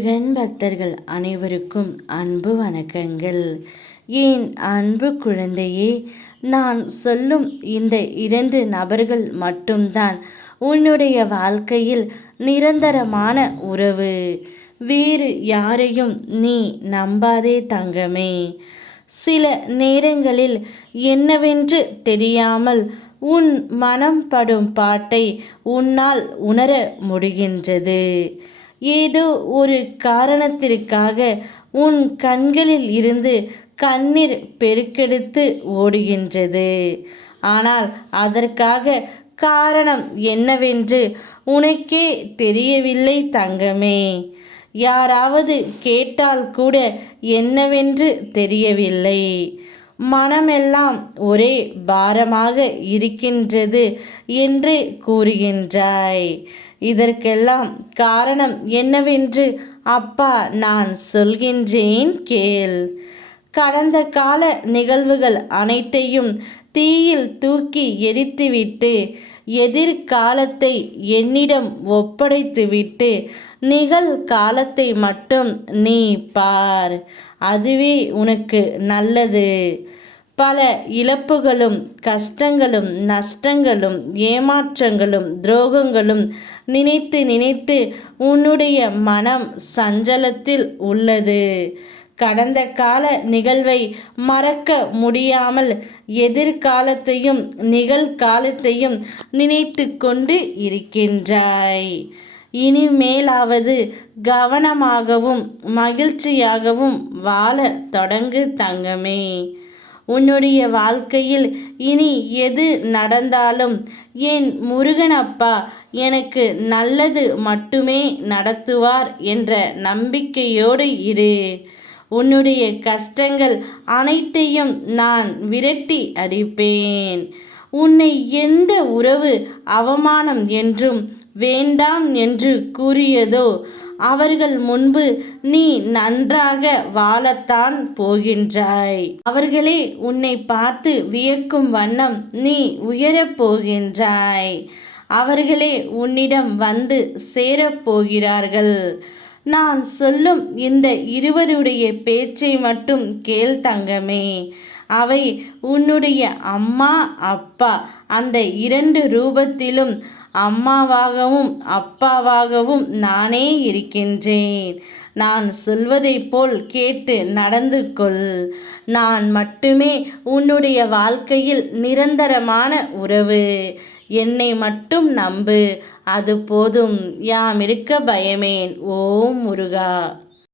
முருகன் பக்தர்கள் அனைவருக்கும் அன்பு வணக்கங்கள். என் அன்பு குழந்தையே, நான் சொல்லும் இந்த 2 நபர்கள் மட்டும்தான் உன்னுடைய வாழ்க்கையில் நிரந்தரமான உறவு. வேறு யாரையும் நீ நம்பாதே தங்கமே. சில நேரங்களில் என்னவென்று தெரியாமல் உன் மனம் படும் பாட்டை உன்னால் உணர முடிகின்றது. ஏதோ ஒரு காரணத்திற்காக உன் கண்களில் இருந்து கண்ணீர் பெருக்கெடுத்து ஓடுகின்றது. ஆனால் அதற்காக காரணம் என்னவென்று உனக்கே தெரியவில்லை தங்கமே. யாராவது கேட்டால் கூட என்னவென்று தெரியவில்லை. மனமெல்லாம் ஒரே பாரமாக இருக்கின்றது என்று கூறுகின்றாய். இதற்கெல்லாம் காரணம் என்னவென்று அப்பா நான் சொல்கின்றேன் கேள். கடந்த கால நிகழ்வுகள் அனைத்தையும் தீயில் தூக்கி எரித்துவிட்டு எதிர்காலத்தை என்னிடம் ஒப்படைத்துவிட்டு நிகழ்காலத்தை மட்டும் நீ பார். அதுவே உனக்கு நல்லது. பல இழப்புகளும் கஷ்டங்களும் நஷ்டங்களும் ஏமாற்றங்களும் துரோகங்களும் நினைத்து நினைத்து உன்னுடைய மனம் சஞ்சலத்தில் உள்ளது. கடந்த கால நிகழ்வை மறக்க முடியாமல் எதிர்காலத்தையும் நிகழ்காலத்தையும் நினைத்து கொண்டு இருக்கின்றாய். இனிமேலாவது கவனமாகவும் மகிழ்ச்சியாகவும் வாழ தொடங்கு தங்கமே. உன்னுடைய வாழ்க்கையில் இனி எது நடந்தாலும் என் முருகனப்பா எனக்கு நல்லது மட்டுமே நடத்துவார் என்ற நம்பிக்கையோடு இரு. உன்னுடைய கஷ்டங்கள் அனைத்தையும் நான் விரட்டி அடிப்பேன். உன்னை எந்த உறவு அவமானம் என்றும் வேண்டாம் என்று கூறியதோ அவர்கள் முன்பு நீ நன்றாக வாழத்தான் போகின்றாய். அவர்களே உன்னை பார்த்து வியக்கும் வண்ணம் நீ உயரப் போகின்றாய். அவர்களே உன்னிடம் வந்து சேரப்போகிறார்கள். நான் சொல்லும் இந்த இருவருடைய பேச்சை மட்டும் கேள் தங்கமே. அவை உன்னுடைய அம்மா அப்பா அந்த 2 ரூபத்திலும் அம்மாவாகவும் அப்பாவாகவும் நானே இருக்கின்றேன். நான் சொல்வதைப் போல் கேட்டு நடந்து கொள். நான் மட்டுமே உன்னுடைய வாழ்க்கையில் நிரந்தரமான உறவு. என்னை மட்டும் நம்பு, அது போதும். யாம் இருக்க பயமேன். ஓம் முருகா.